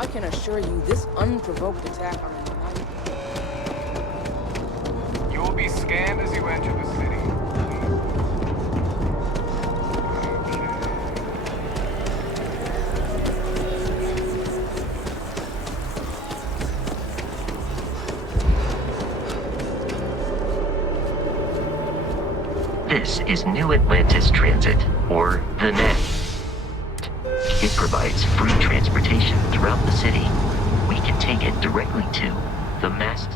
I can assure you this unprovoked attack on a united... You will be scanned as you enter the city. This is New Atlantis Transit, or the NET. It provides free transportation throughout the city. We can take it directly to the mast.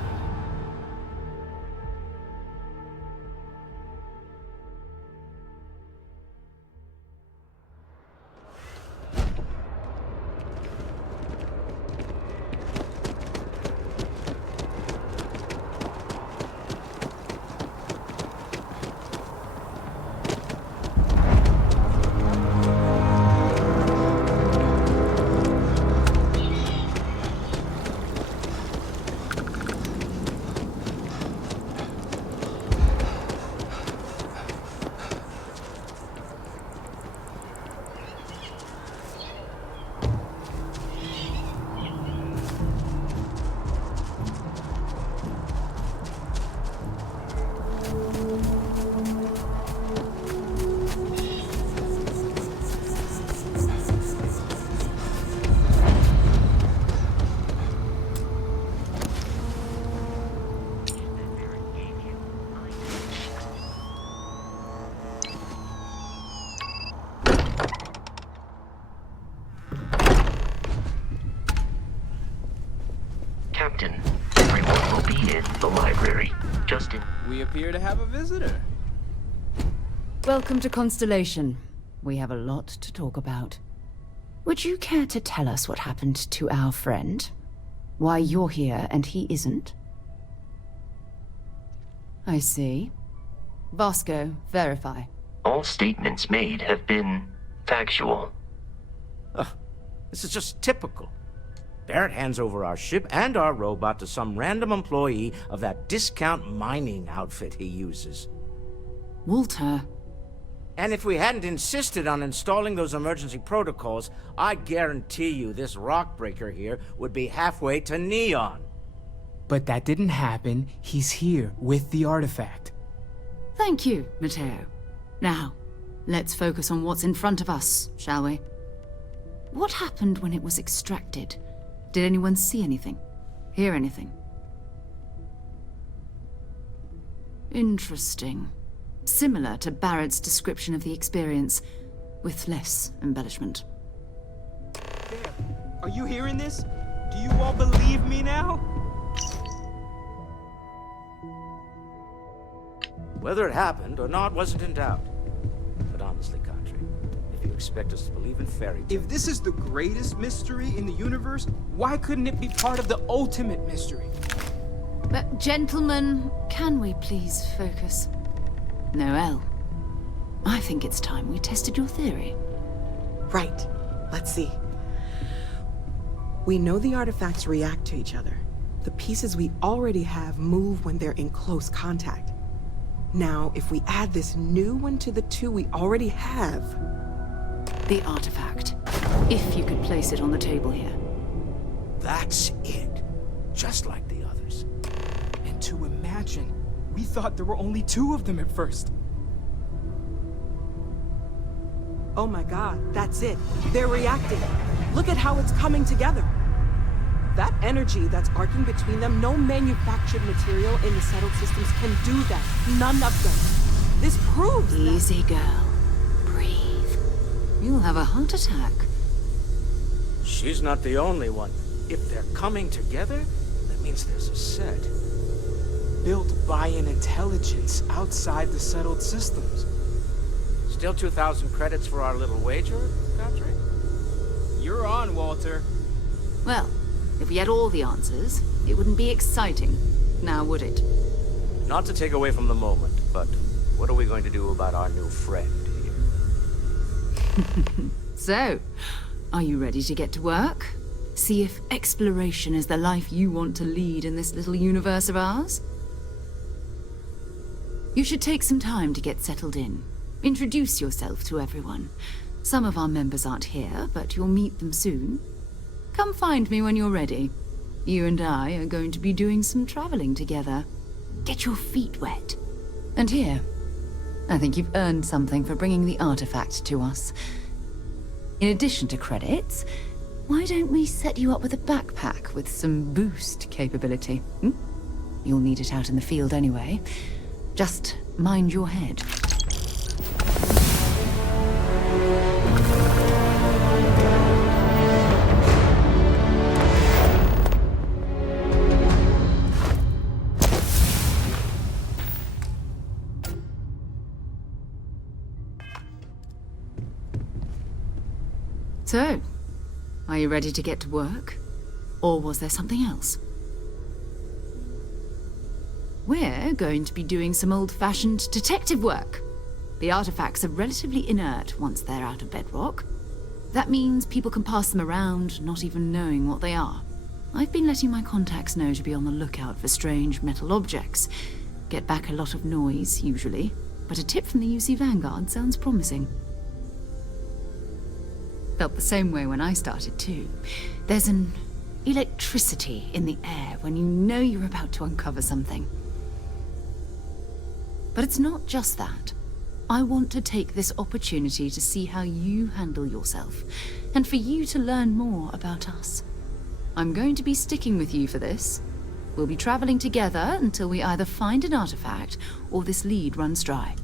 Captain, everyone will be in the library. Justin. We appear to have a visitor. Welcome to Constellation. We have a lot to talk about. Would you care to tell us what happened to our friend? Why you're here and he isn't? I see. Vasco, verify. All statements made have been factual. This is just typical. Barrett hands over our ship and our robot to some random employee of that discount mining outfit he uses. Walter. And if we hadn't insisted on installing those emergency protocols, I guarantee you this rock breaker here would be halfway to Neon. But that didn't happen. He's here with the artifact. Thank you, Matteo. Now, let's focus on what's in front of us, shall we? What happened when it was extracted? Did anyone see anything? Hear anything? Interesting. Similar to Barrett's description of the experience, with less embellishment. There. Are you hearing this? Do you all believe me now? Whether it happened or not wasn't in doubt. But honestly, Country, if you expect us to believe in fairy tales... If this is the greatest mystery in the universe, why couldn't it be part of the ultimate mystery? But gentlemen, can we please focus? Noel, I think it's time we tested your theory. Right. Let's see. We know the artifacts react to each other. The pieces we already have move when they're in close contact. Now, if we add this new one to the two we already have... The artifact. If you could place it on the table here. That's it. Just like the others. And to imagine, we thought there were only 2 of them at first. Oh my god, that's it. They're reacting. Look at how it's coming together. That energy that's arcing between them, no manufactured material in the settled systems can do that. None of them. This proves that... Easy, girl. Breathe. You'll have a heart attack. She's not the only one. If they're coming together, that means there's a set. Built by an intelligence outside the settled systems. Still 2,000 credits for our little wager, Country? You're on, Walter. Well, if we had all the answers, it wouldn't be exciting, now would it? Not to take away from the moment, but what are we going to do about our new friend here? So, are you ready to get to work? See if exploration is the life you want to lead in this little universe of ours? You should take some time to get settled in. Introduce yourself to everyone. Some of our members aren't here, but you'll meet them soon. Come find me when you're ready. You and I are going to be doing some traveling together. Get your feet wet. And here, I think you've earned something for bringing the artifact to us. In addition to credits, why don't we set you up with a backpack with some boost capability? You'll need it out in the field anyway. Just mind your head. So, are you ready to get to work? Or was there something else? We're going to be doing some old-fashioned detective work. The artifacts are relatively inert once they're out of bedrock. That means people can pass them around, not even knowing what they are. I've been letting my contacts know to be on the lookout for strange metal objects. Get back a lot of noise, usually, but a tip from the UC Vanguard sounds promising. Felt the same way when I started, too. There's an electricity in the air when you know you're about to uncover something. But it's not just that. I want to take this opportunity to see how you handle yourself, and for you to learn more about us. I'm going to be sticking with you for this. We'll be traveling together until we either find an artifact or this lead runs dry.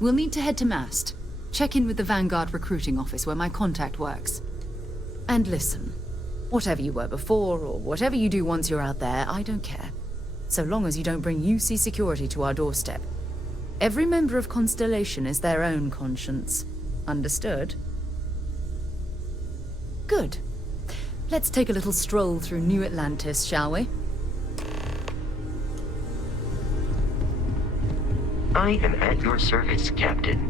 We'll need to head to Mast. Check in with the Vanguard recruiting office where my contact works. And listen, whatever you were before, or whatever you do once you're out there, I don't care. So long as you don't bring UC security to our doorstep. Every member of Constellation is their own conscience. Understood? Good. Let's take a little stroll through New Atlantis, shall we? I am at your service, Captain.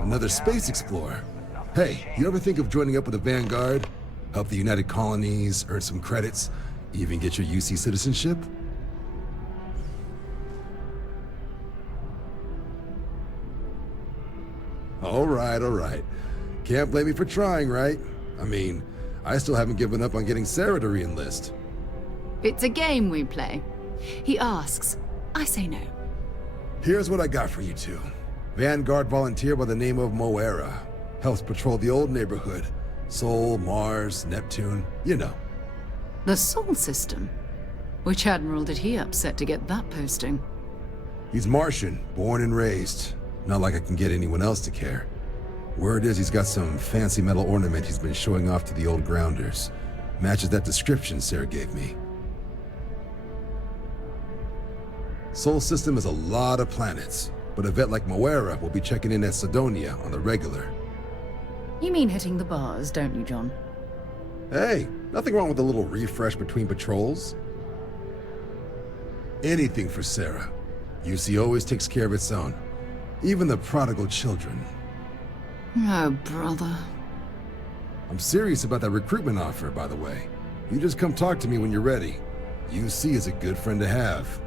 Another space explorer. Hey, you ever think of joining up with the Vanguard? Help the United Colonies, earn some credits, even get your UC citizenship? All right. Can't blame me for trying, right? I mean, I still haven't given up on getting Sarah to re-enlist. It's a game we play. He asks, I say no. Here's what I got for you two. Vanguard volunteer by the name of Moera. Helps patrol the old neighborhood. Sol, Mars, Neptune, you know. The Sol system? Which admiral did he upset to get that posting? He's Martian, born and raised. Not like I can get anyone else to care. Word is he's got some fancy metal ornament he's been showing off to the old grounders. Matches that description Sarah gave me. Sol system is a lot of planets, but a vet like Moera will be checking in at Sidonia on the regular. You mean hitting the bars, don't you, John? Hey, nothing wrong with a little refresh between patrols. Anything for Sarah. UC always takes care of its own. Even the prodigal children. Oh, brother. I'm serious about that recruitment offer, by the way. You just come talk to me when you're ready. UC is a good friend to have.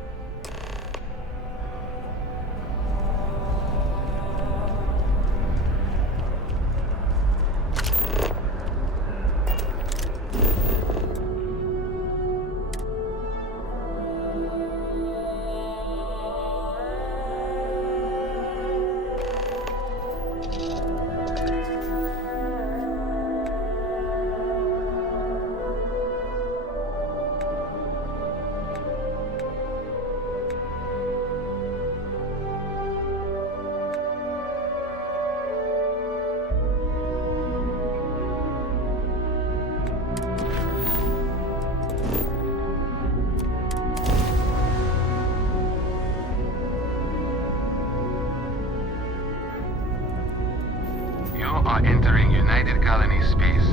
colony space.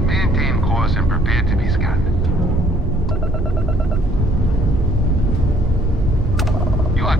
Maintain course and prepare to be scanned. You are...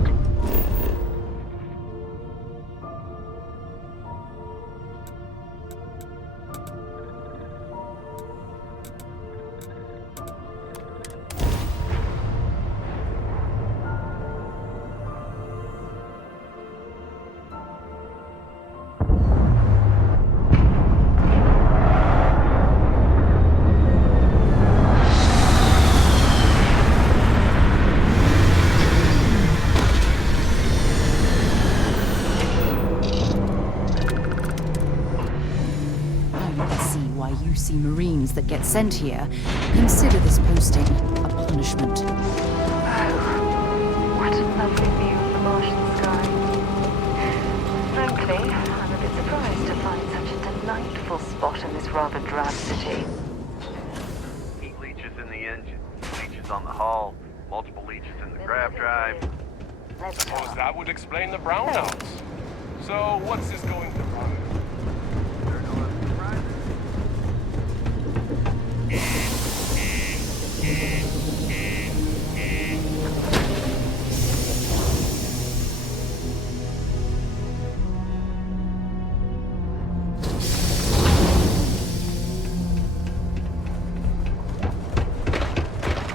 You see Marines that get sent here, consider this posting a punishment. Oh, what a lovely view of the Martian sky. Frankly, I'm a bit surprised to find such a delightful spot in this rather drab city. Heat leeches in the engine, leeches on the hull, multiple leeches in the grav drive. Suppose that would explain the brownouts. So, what's this going to run?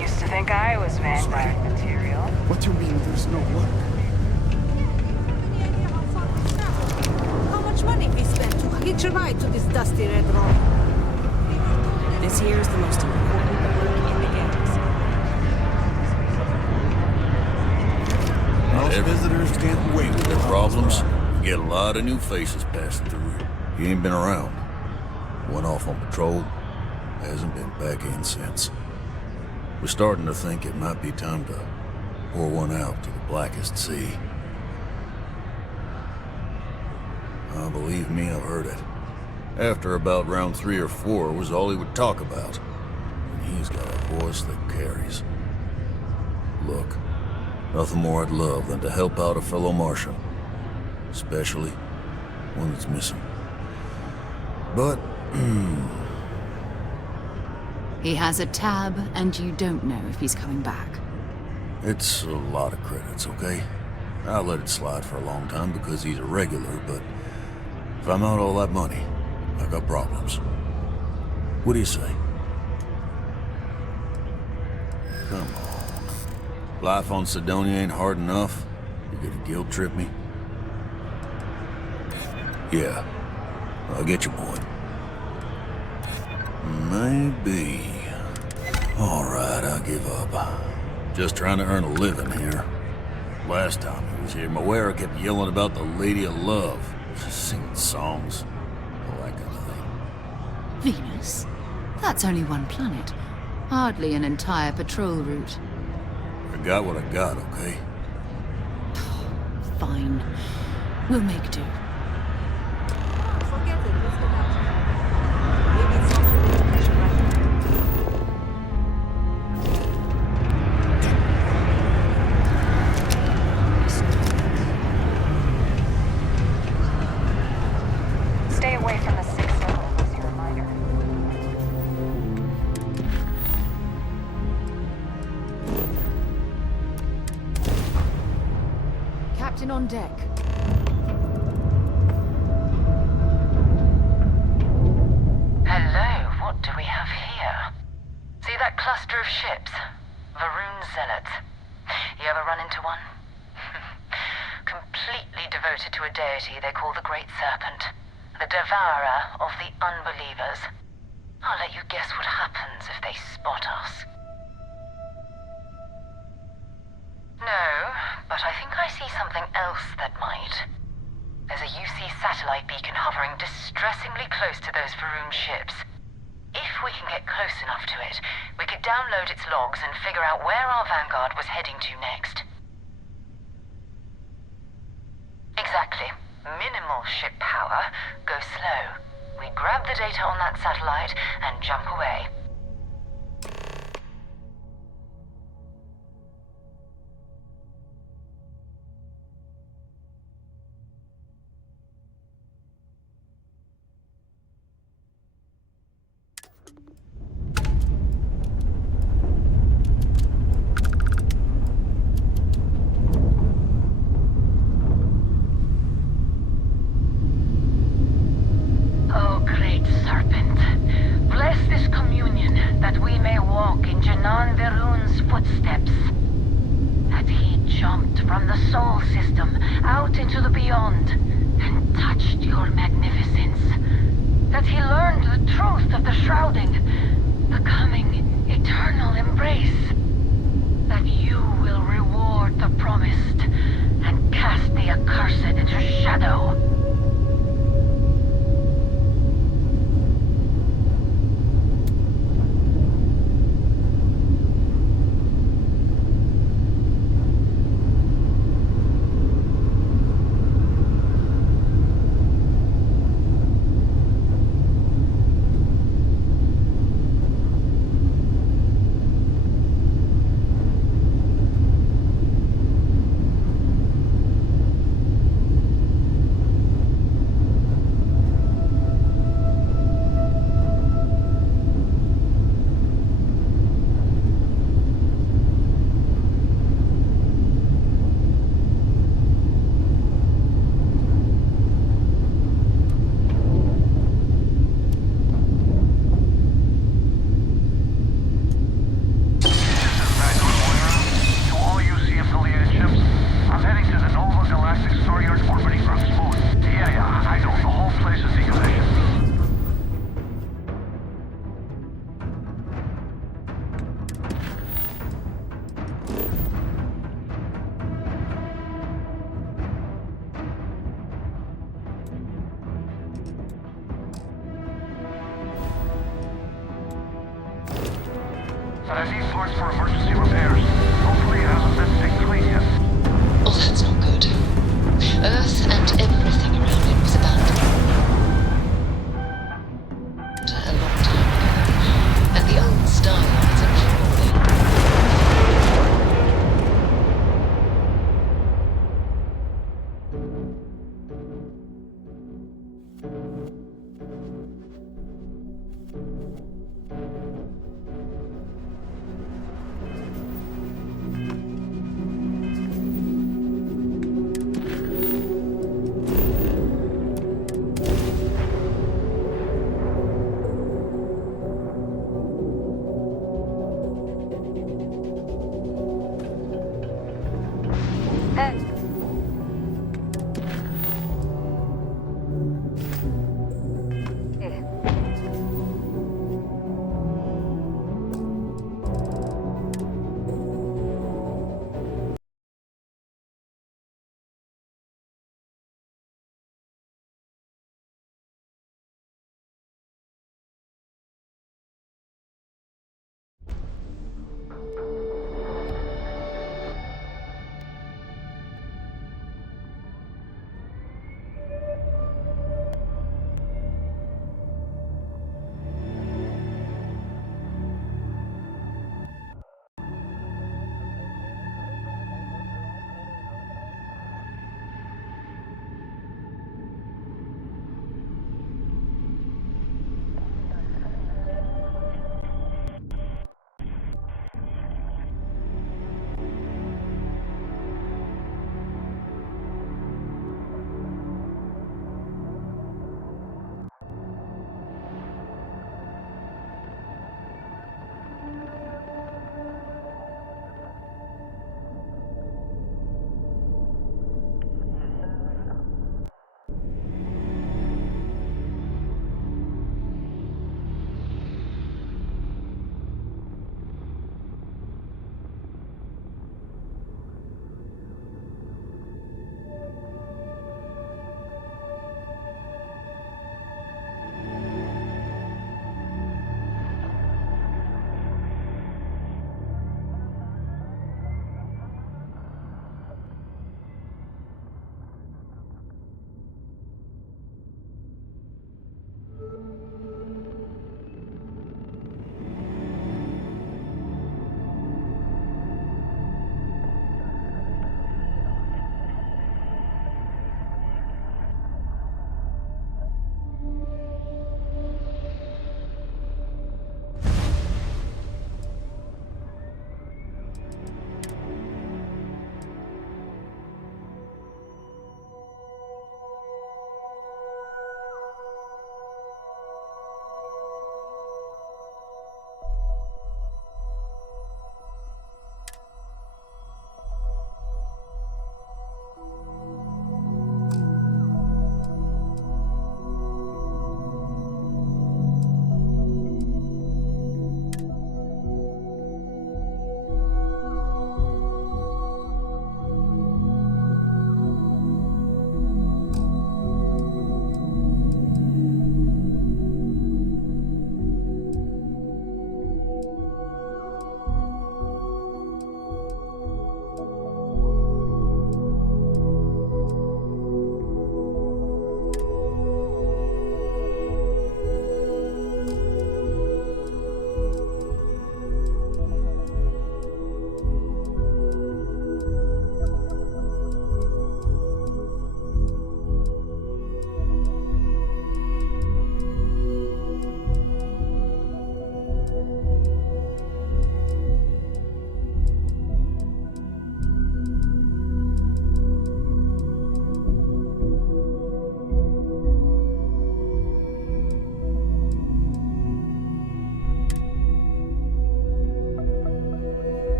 Used to think I was vampire material. What do you mean there's no luck? How much money we spent to hitch a ride to this dusty red road? This here is the most important work in the galaxy. Most visitors can't wait with their problems. You get a lot of new faces passing through. He ain't been around. Went off on patrol. Hasn't been back in since. We're starting to think it might be time to pour one out to the blackest sea. Believe me, I've heard it. After about round 3 or 4 was all he would talk about. And he's got a voice that carries. Look, nothing more I'd love than to help out a fellow Martian. Especially one that's missing. But, He has a tab, and you don't know if he's coming back. it's a lot of credits, okay? I let it slide for a long time because he's a regular, but if I'm out all that money, I got problems. What do you say? Come on. Life on Sidonia ain't hard enough. You gonna guilt trip me? Yeah. I'll get your point. Maybe. Alright, I'll give up. Just trying to earn a living here. Last time he was here, Moera kept yelling about the Lady of Love. Singing songs. All that kind of thing. Venus? That's only one planet. Hardly an entire patrol route. I got what I got, okay? Fine. We'll make do. Forget it. Let's get out. Maybe it's not too late to catch a ride. Stay away from the 6th level, was your reminder. Captain on deck. Hello, what do we have here? See that cluster of ships? Varun Zealots. You ever run into one? Completely devoted to a deity they call the Great Serpent. The devourer of the unbelievers. I'll let you guess what happens if they spot us. No, but I think I see something else that might. There's a UC satellite beacon hovering distressingly close to those Varun ships. If we can get close enough to it, we could download its logs and figure out where our vanguard was heading to next. Exactly. Minimal ship power, go slow. We grab the data on that satellite and jump away. that we may walk in Janan Verun's footsteps. That he jumped from the Sol system out into the beyond and touched your magnificence. That he learned the truth of the shrouding, the coming eternal embrace. That you will reward the promised and cast the accursed into shadow. But I need parts for emergency repairs. Hopefully it hasn't been picked clean yet. Oh, that's not good. Earth and everything around it was abandoned. A long time ago. And the old star lines are crawling.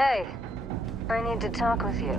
Hey, I need to talk with you.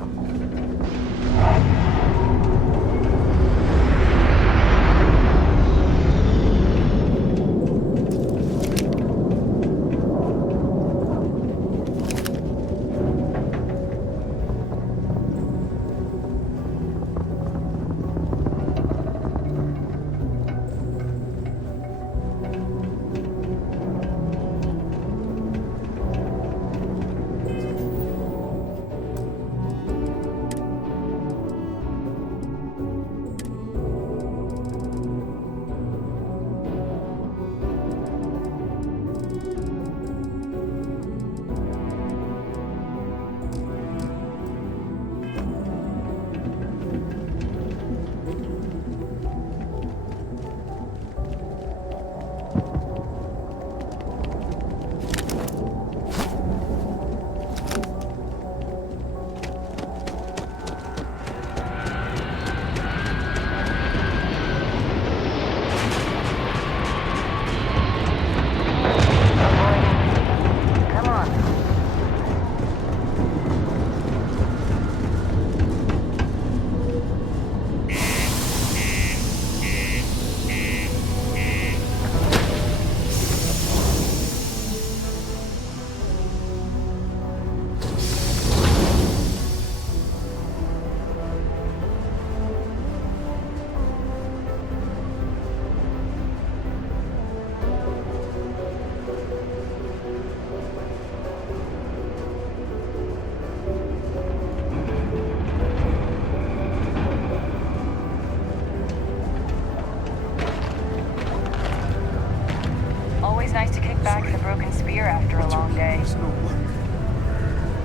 Always nice to kick back with a broken spear after a long day.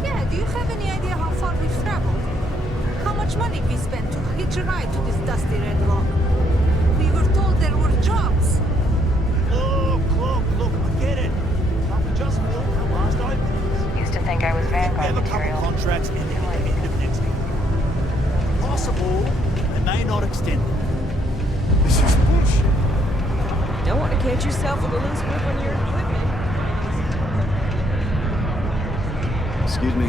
Yeah, do you have any idea how far we've traveled? How much money we spent to hitch a ride to this dusty red rock? We were told there were jobs. Look, I get it. But we just filled our last openings. Used to think I was Vanguard We have a couple material. contracts ending at the end of next week. Possible, they may not extend them. This is bullshit. Don't want to catch yourself with a loose grip on your equipment. Excuse me?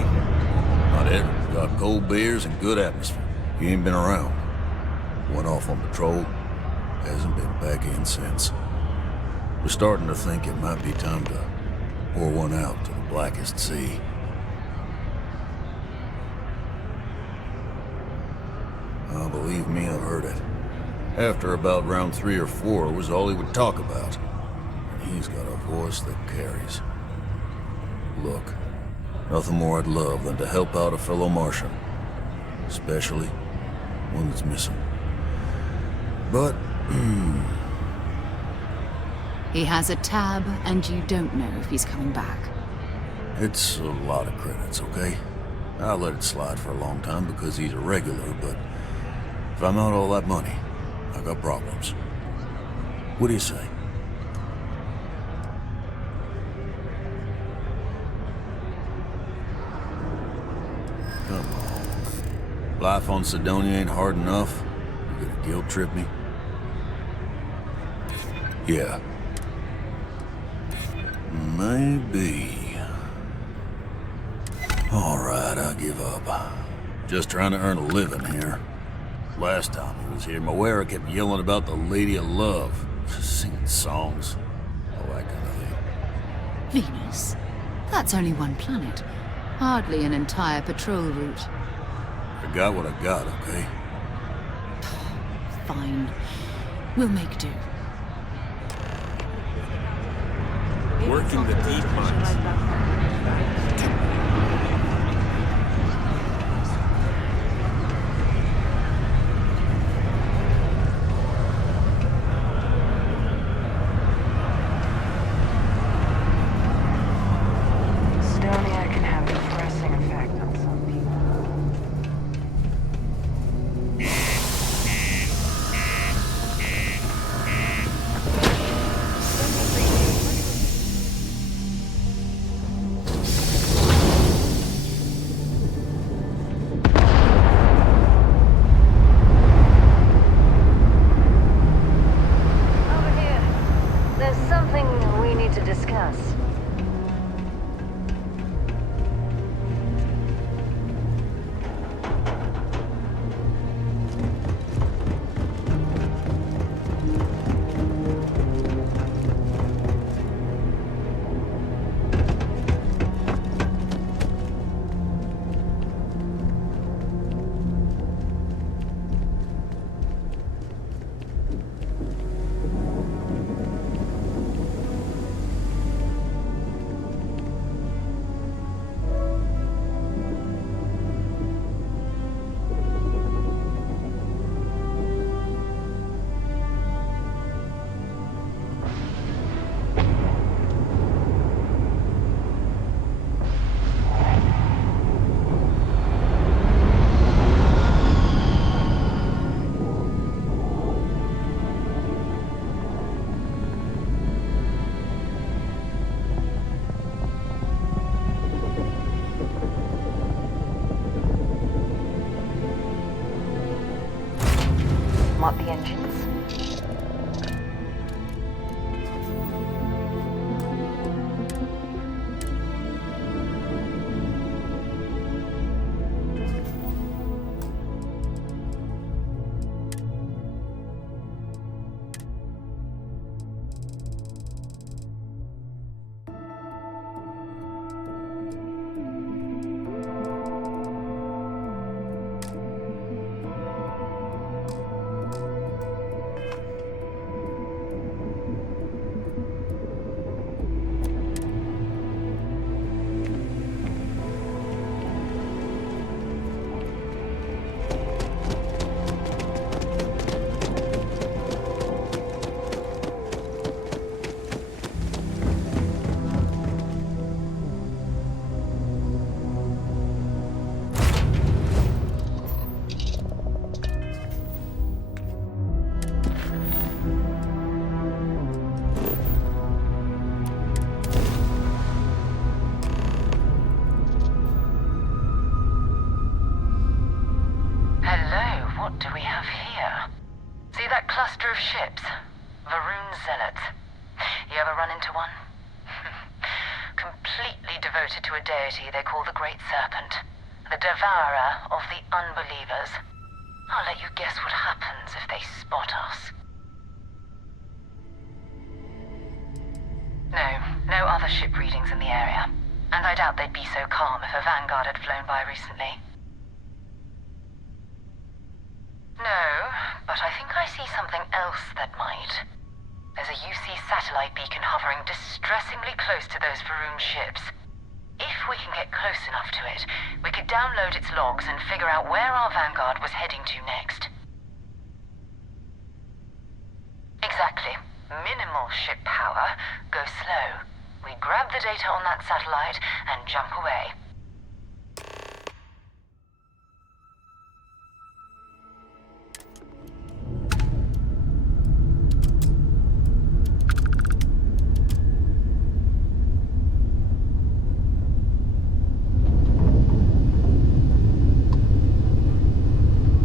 Not it. Got cold beers and good atmosphere. You ain't been around. Went off on patrol. Hasn't been back in since. We're starting to think it might be time to pour one out to the blackest sea. Oh, believe me, I've heard it. After about round 3 or 4 was all he would talk about. And he's got a voice that carries. Look, nothing more I'd love than to help out a fellow Martian. Especially one that's missing. But, He has a tab, and you don't know if he's coming back. it's a lot of credits, okay? I'll let it slide for a long time because he's a regular, but if I'm out all that money, I got problems. What do you say? Come on. Life on Sidonia ain't hard enough. You gonna guilt trip me? Yeah. Maybe. Alright, I give up. Just trying to earn a living here. Last time he was here, Moera kept yelling about the Lady of Love. Singing songs. All that kind of thing. Venus? That's only one planet. Hardly an entire patrol route. I got what I got, okay? Fine. We'll make do. Working the deep mines. Sidonia can have a depressing effect on some people. up the engines. What do we have here? See that cluster of ships? Varun Zealots. You ever run into one? Completely devoted to a deity they call the Great Serpent, the devourer of the unbelievers. I'll let you guess what happens if they spot us. No other ship readings in the area. And I doubt they'd be so calm if a Vanguard had flown by recently. No, but I think I see something else that might. There's a UC satellite beacon hovering distressingly close to those Varun ships. If we can get close enough to it, we could download its logs and figure out where our Vanguard was heading to next. Exactly. Minimal ship power, go slow. We grab the data on that satellite and jump away.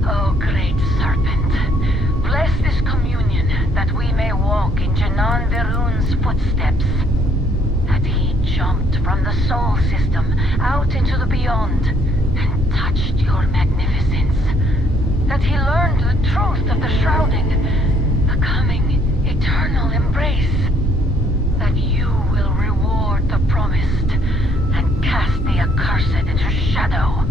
Oh, great serpent, bless this communion that we may walk in Janan Verun's footsteps. That he jumped from the Sol system out into the beyond and touched your magnificence. That he learned the truth of the shrouding, the coming eternal embrace. That you will reward the promised and cast the accursed into shadow.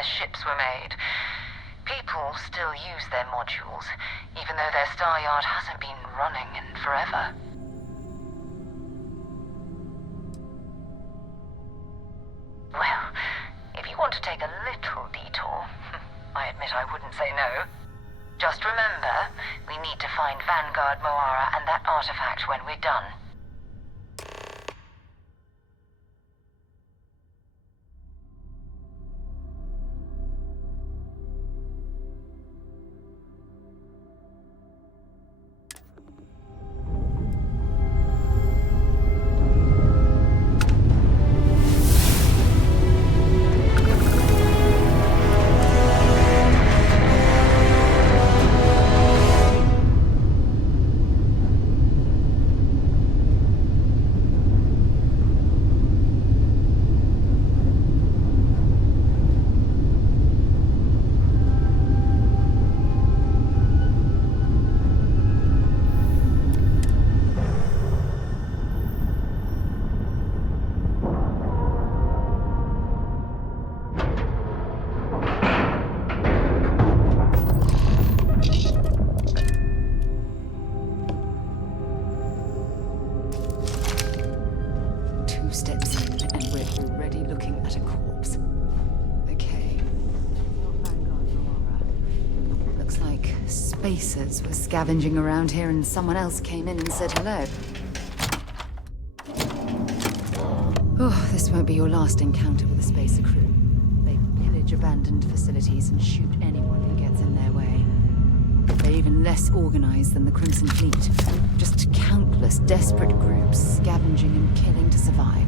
Ships were made. People still use their modules, even though their star yard hasn't been running in forever. Well, if you want to take a little detour, I admit I wouldn't say no. Just remember, we need to find Vanguard Moara and that artifact when we're done. spacers were scavenging around here and someone else came in and said hello. Oh, this won't be your last encounter with a spacer crew. They pillage abandoned facilities and shoot anyone who gets in their way. They're even less organized than the Crimson Fleet. Just countless desperate groups scavenging and killing to survive.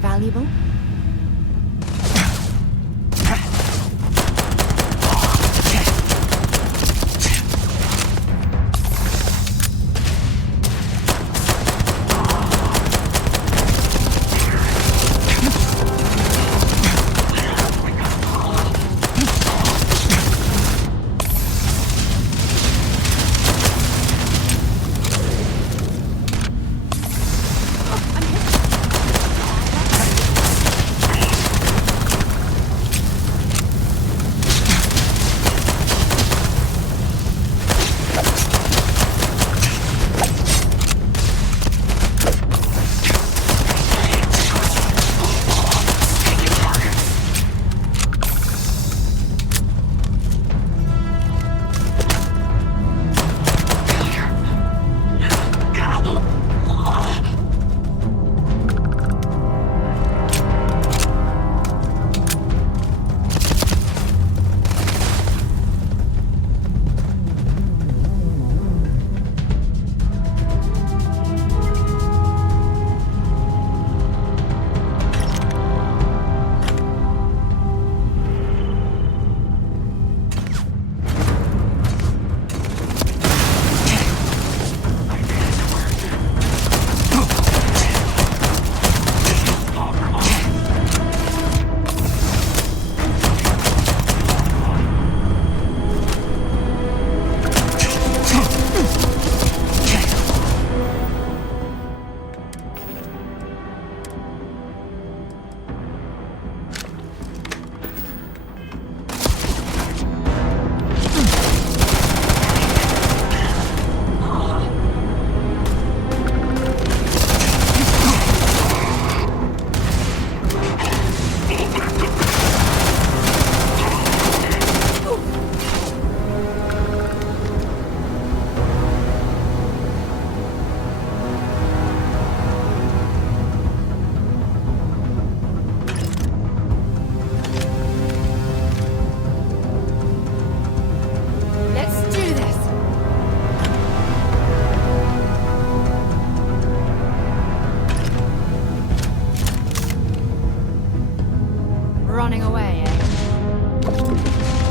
Valuable? Running away, eh?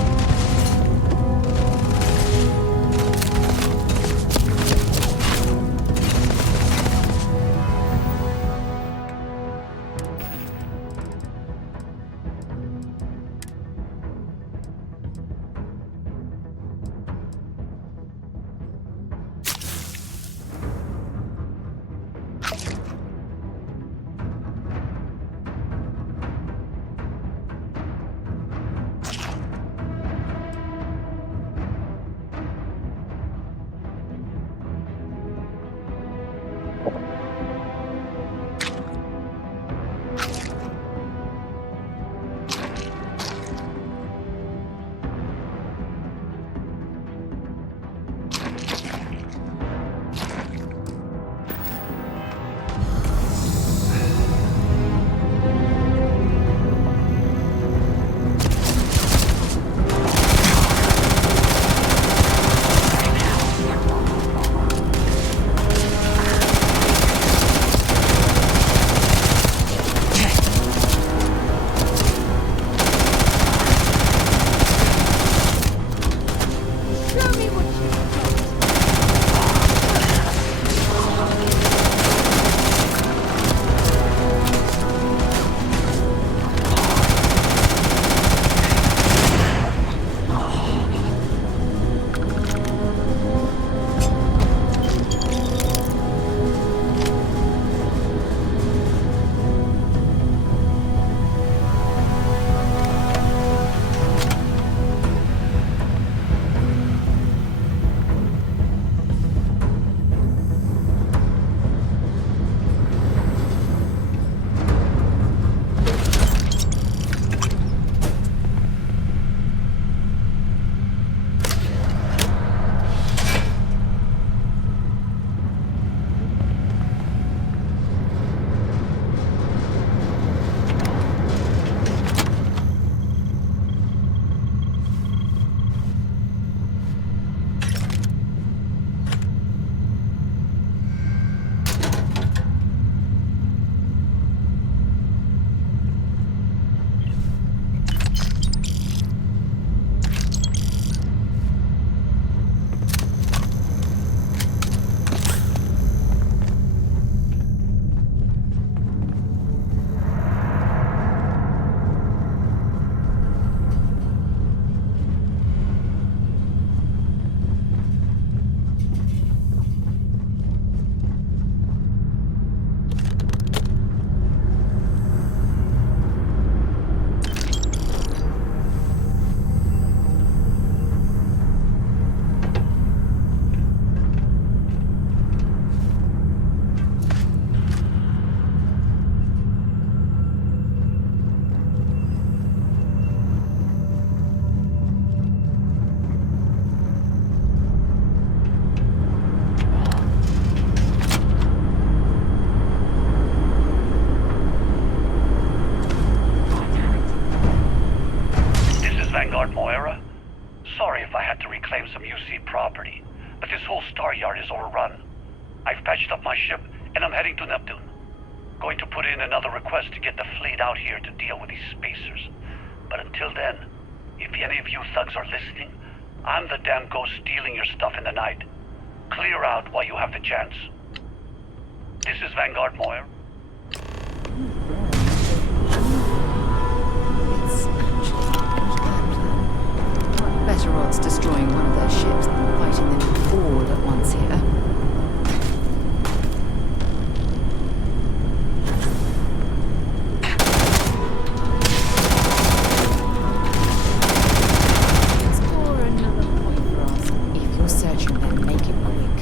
property, but this whole star yard is overrun. I've patched up my ship, and I'm heading to Neptune. Going to put in another request to get the fleet out here to deal with these spacers. But until then, if any of you thugs are listening, I'm the damn ghost stealing your stuff in the night. Clear out while you have the chance. This is Vanguard Moyer. It's actually not a bad plan. Better odds destroying one of their ships than fighting them all at once here. Explore another point for us. If you're searching, then make it quick.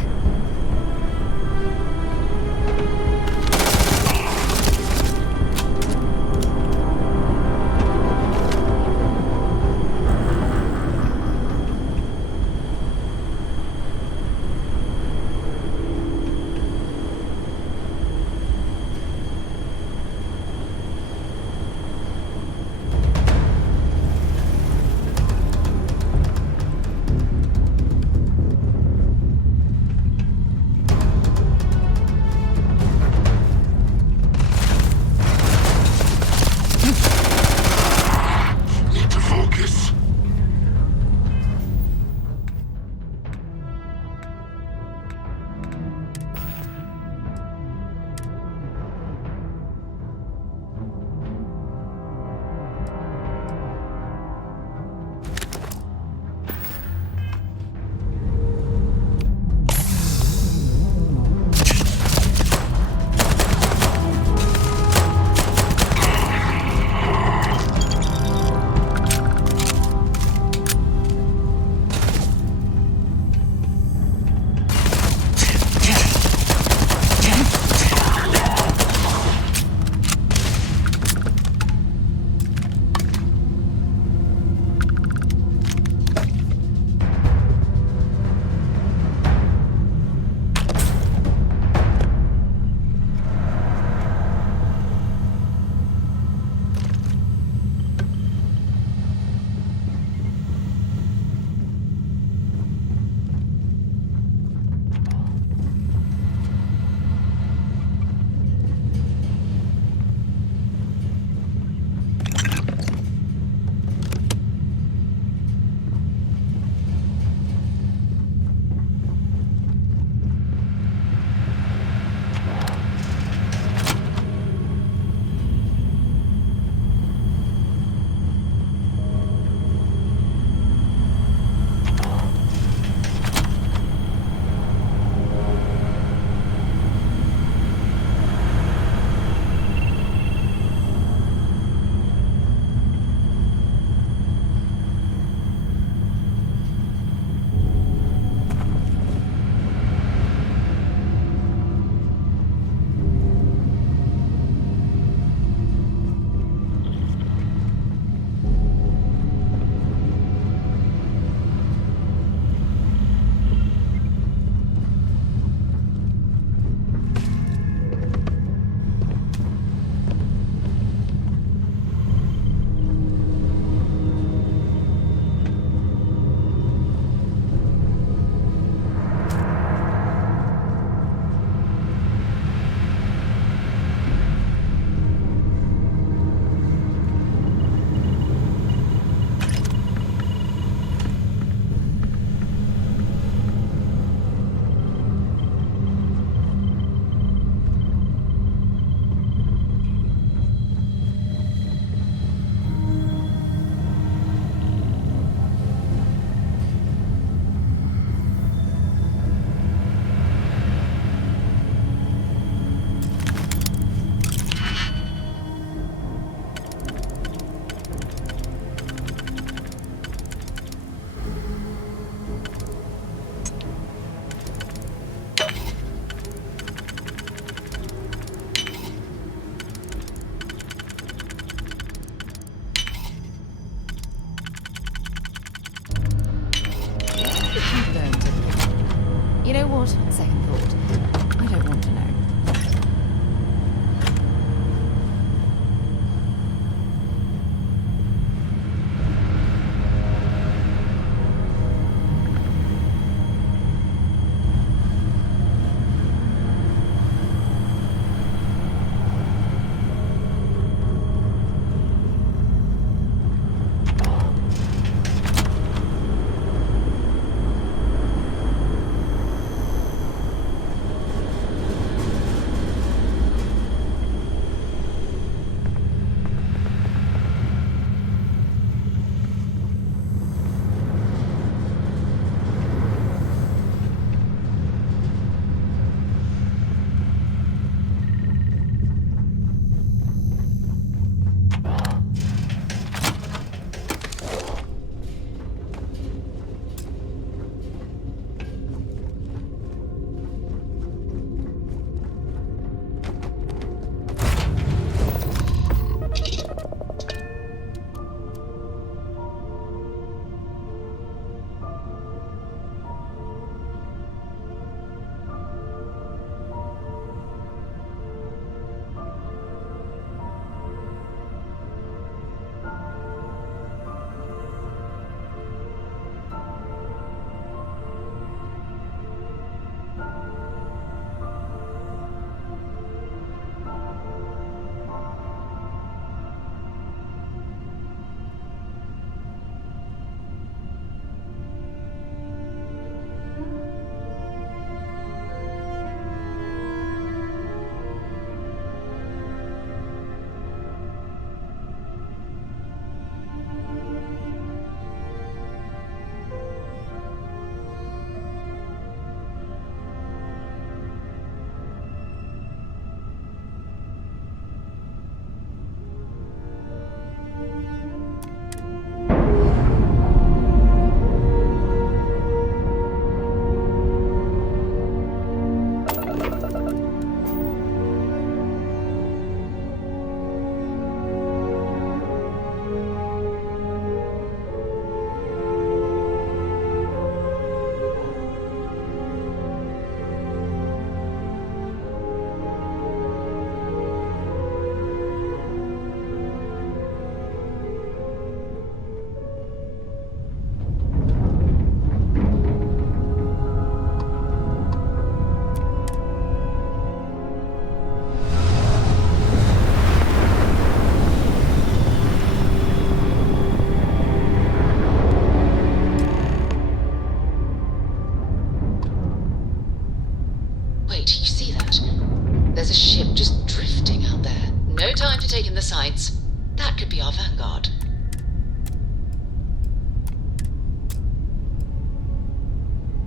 engines. That could be our vanguard.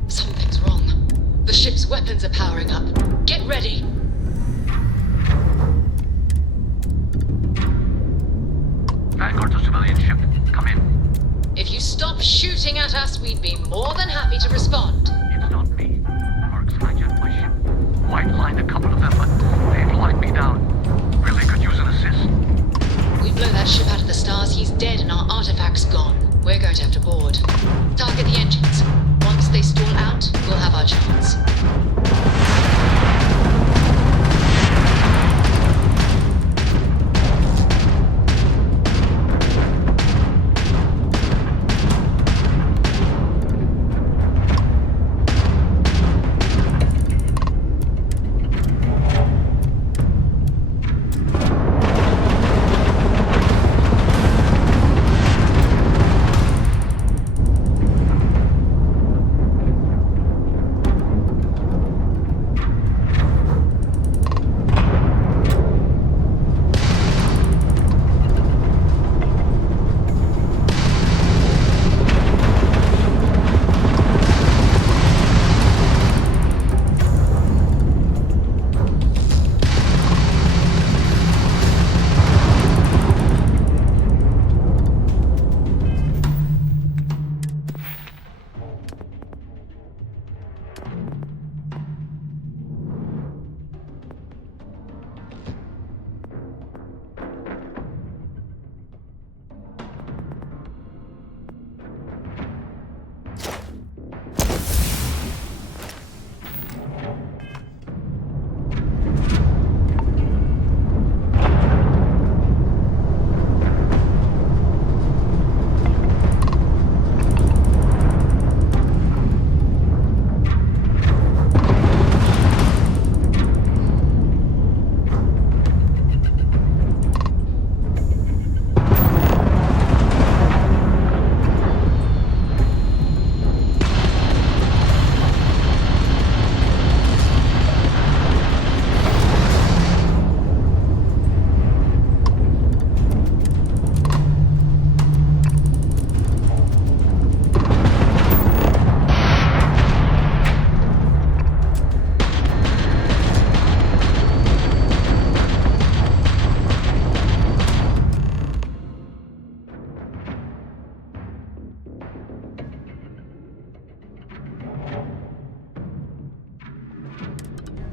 Something's wrong. The ship's weapons are powering up. Get ready! Vanguard to civilian ship. Come in. If you stop shooting at us, we'd be more than happy to respond. It's not me. Mercs hijacked my ship. White-lined a couple of them, but they've locked me down. Really could use an assist. We blow that ship out of the stars, he's dead and our artifact's gone. We're going to have to board. Target the engines. Once they stall out, we'll have our chance.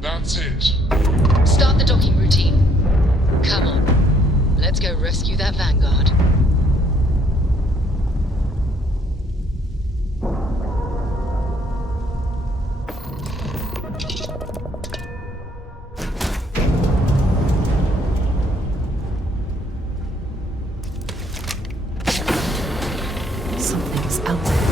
That's it. Start the docking routine. Come on. Let's go rescue that vanguard. Something's out there.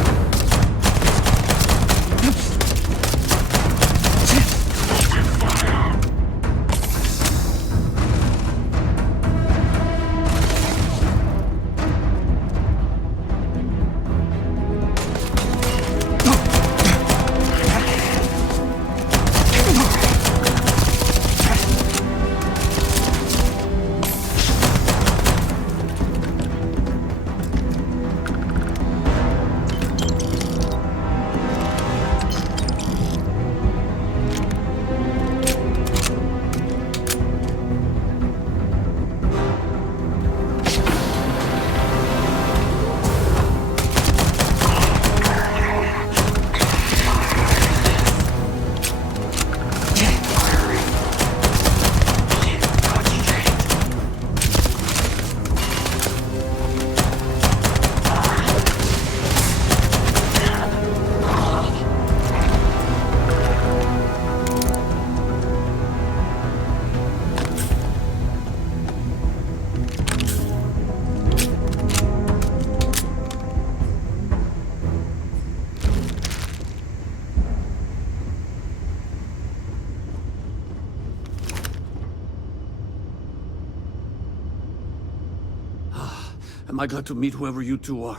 Am I glad to meet whoever you two are.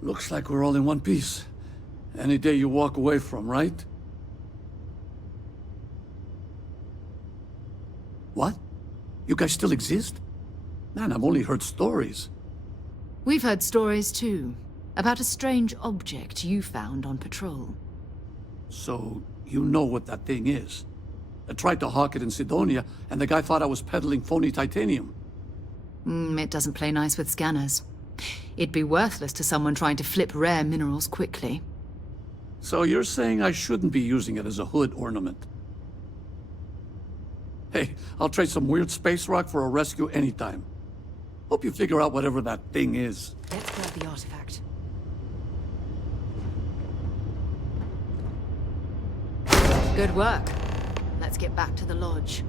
Looks like we're all in one piece. Any day you walk away from, right? What? You guys still exist? Man, I've only heard stories. We've heard stories too, about a strange object you found on patrol. So, you know what that thing is. I tried to hawk it in Sidonia, and the guy thought I was peddling phony titanium. It doesn't play nice with scanners. It'd be worthless to someone trying to flip rare minerals quickly. So you're saying I shouldn't be using it as a hood ornament? Hey, I'll trade some weird space rock for a rescue anytime. Hope you figure out whatever that thing is. Let's grab the artifact. Good work. Let's get back to the lodge.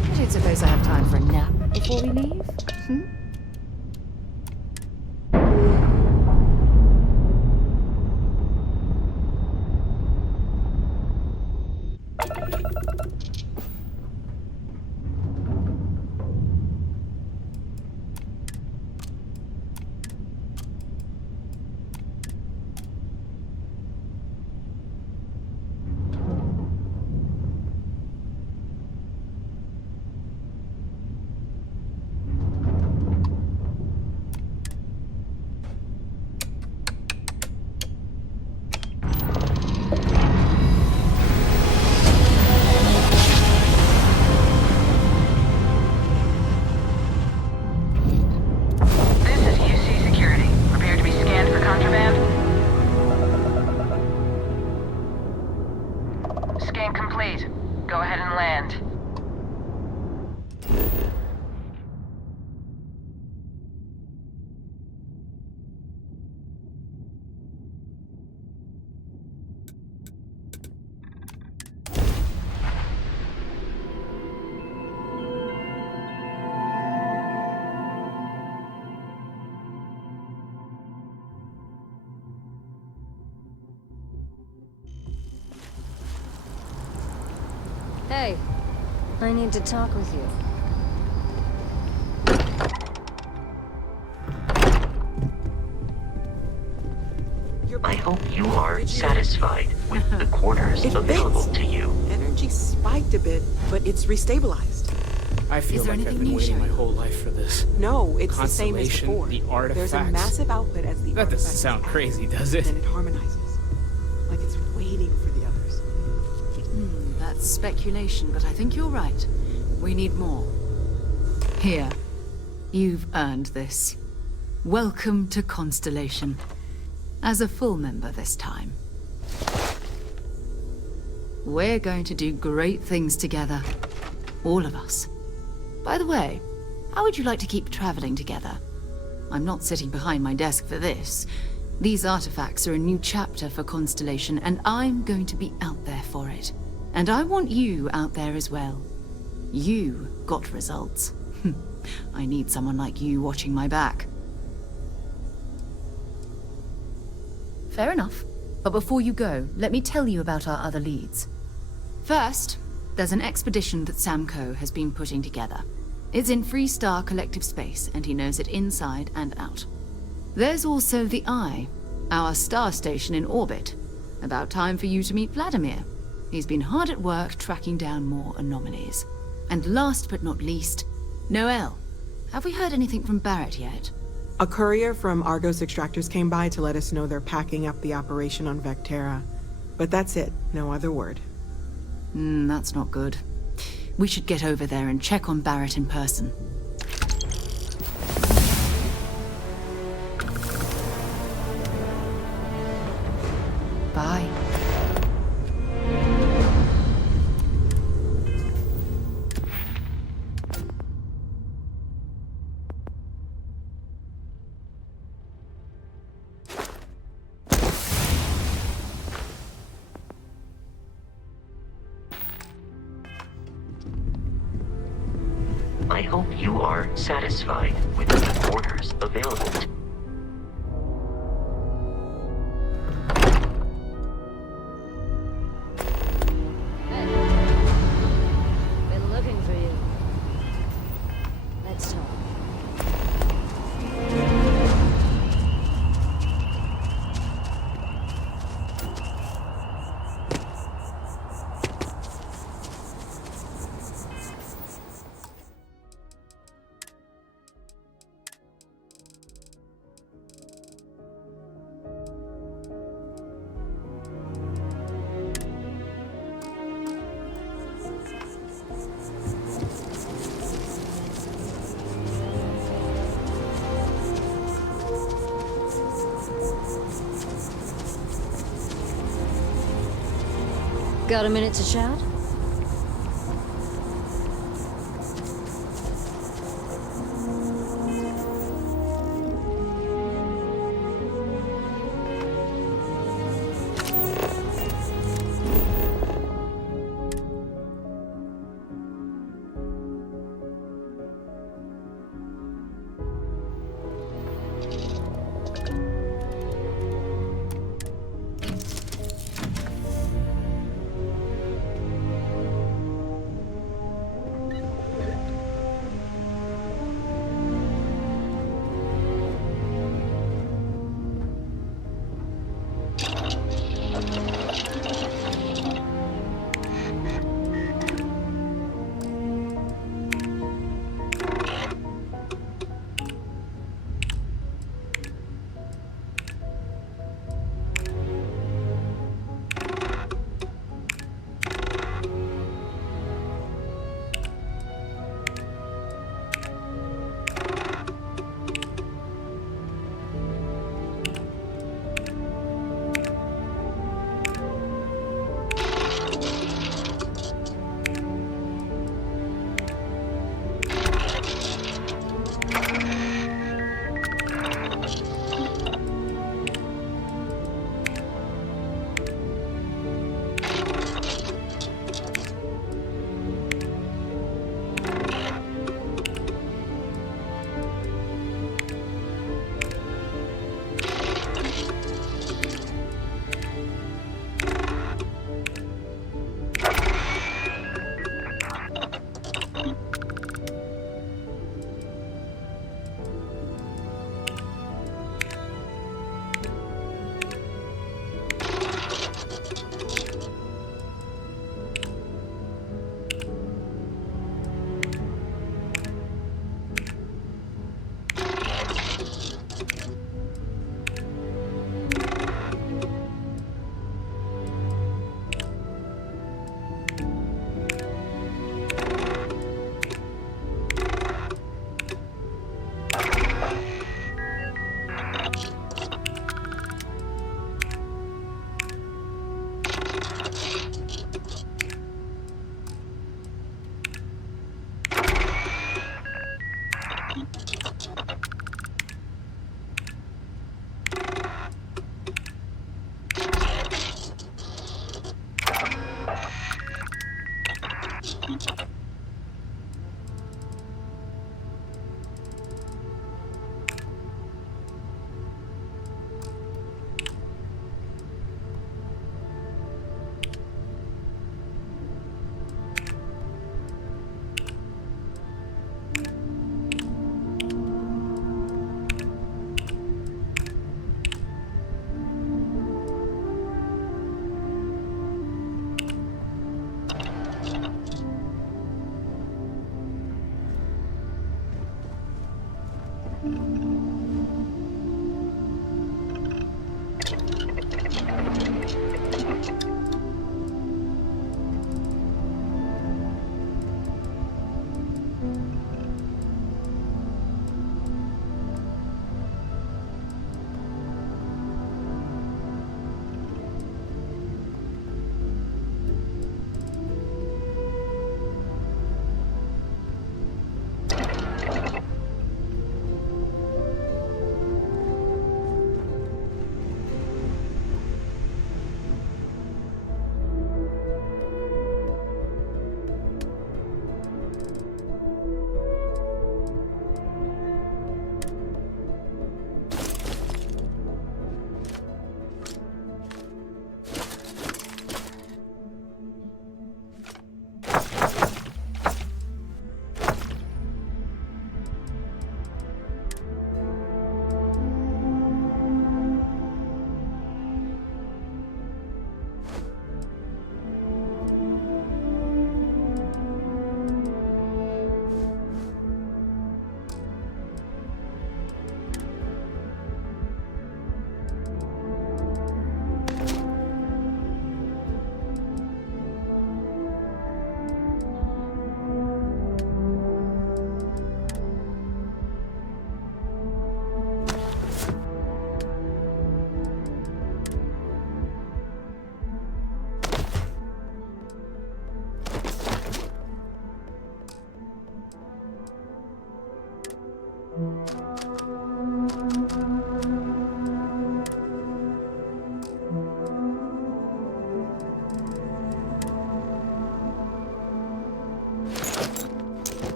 I don't suppose I have time for a nap before we leave? Hey, I need to talk with you. I hope you are satisfied with the quarters available to you. Energy spiked a bit, but it's restabilized. I feel like I've been waiting my whole life for this. No, it's the same as Constellation, before. the artifacts. There's a massive output as the That doesn't artifacts sound act, crazy, does it? Then it harmonizes, like it's waiting for the others. That's speculation, but I think you're right. We need more. Here. You've earned this. Welcome to Constellation. As a full member this time. We're going to do great things together. All of us. By the way, how would you like to keep traveling together? I'm not sitting behind my desk for this. These artifacts are a new chapter for Constellation, and I'm going to be out there for it. And I want you out there as well. You got results. I need someone like you watching my back. Fair enough. But before you go, let me tell you about our other leads. First, there's an expedition that Samco has been putting together. It's in Freestar Collective Space, and he knows it inside and out. There's also the Eye, our star station in orbit. About time for you to meet Vladimir. He's been hard at work tracking down more anomalies. And last but not least, Noel. Have we heard anything from Barrett yet? A courier from Argos Extractors came by to let us know they're packing up the operation on Vectera. But that's it, no other word. That's not good. We should get over there and check on Barrett in person. Bye. I hope you are satisfied with the quarters available. Got a minute to chat?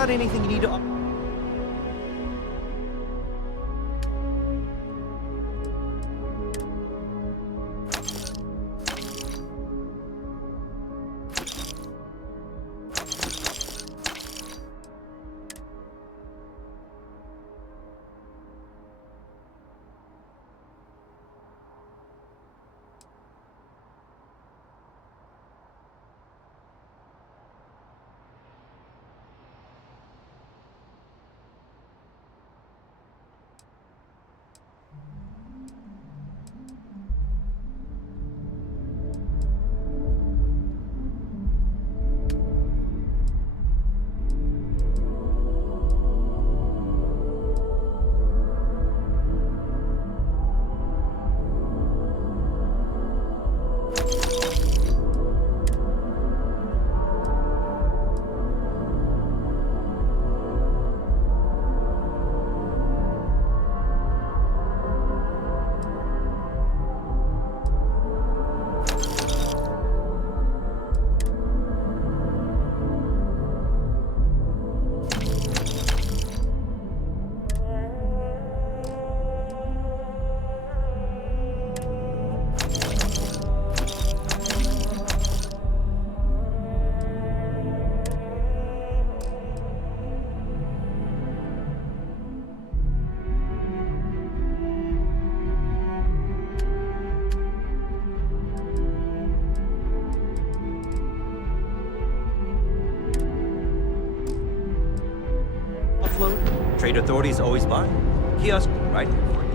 got anything you need to... Offload. Trade authorities always buy. Kiosk right here for you.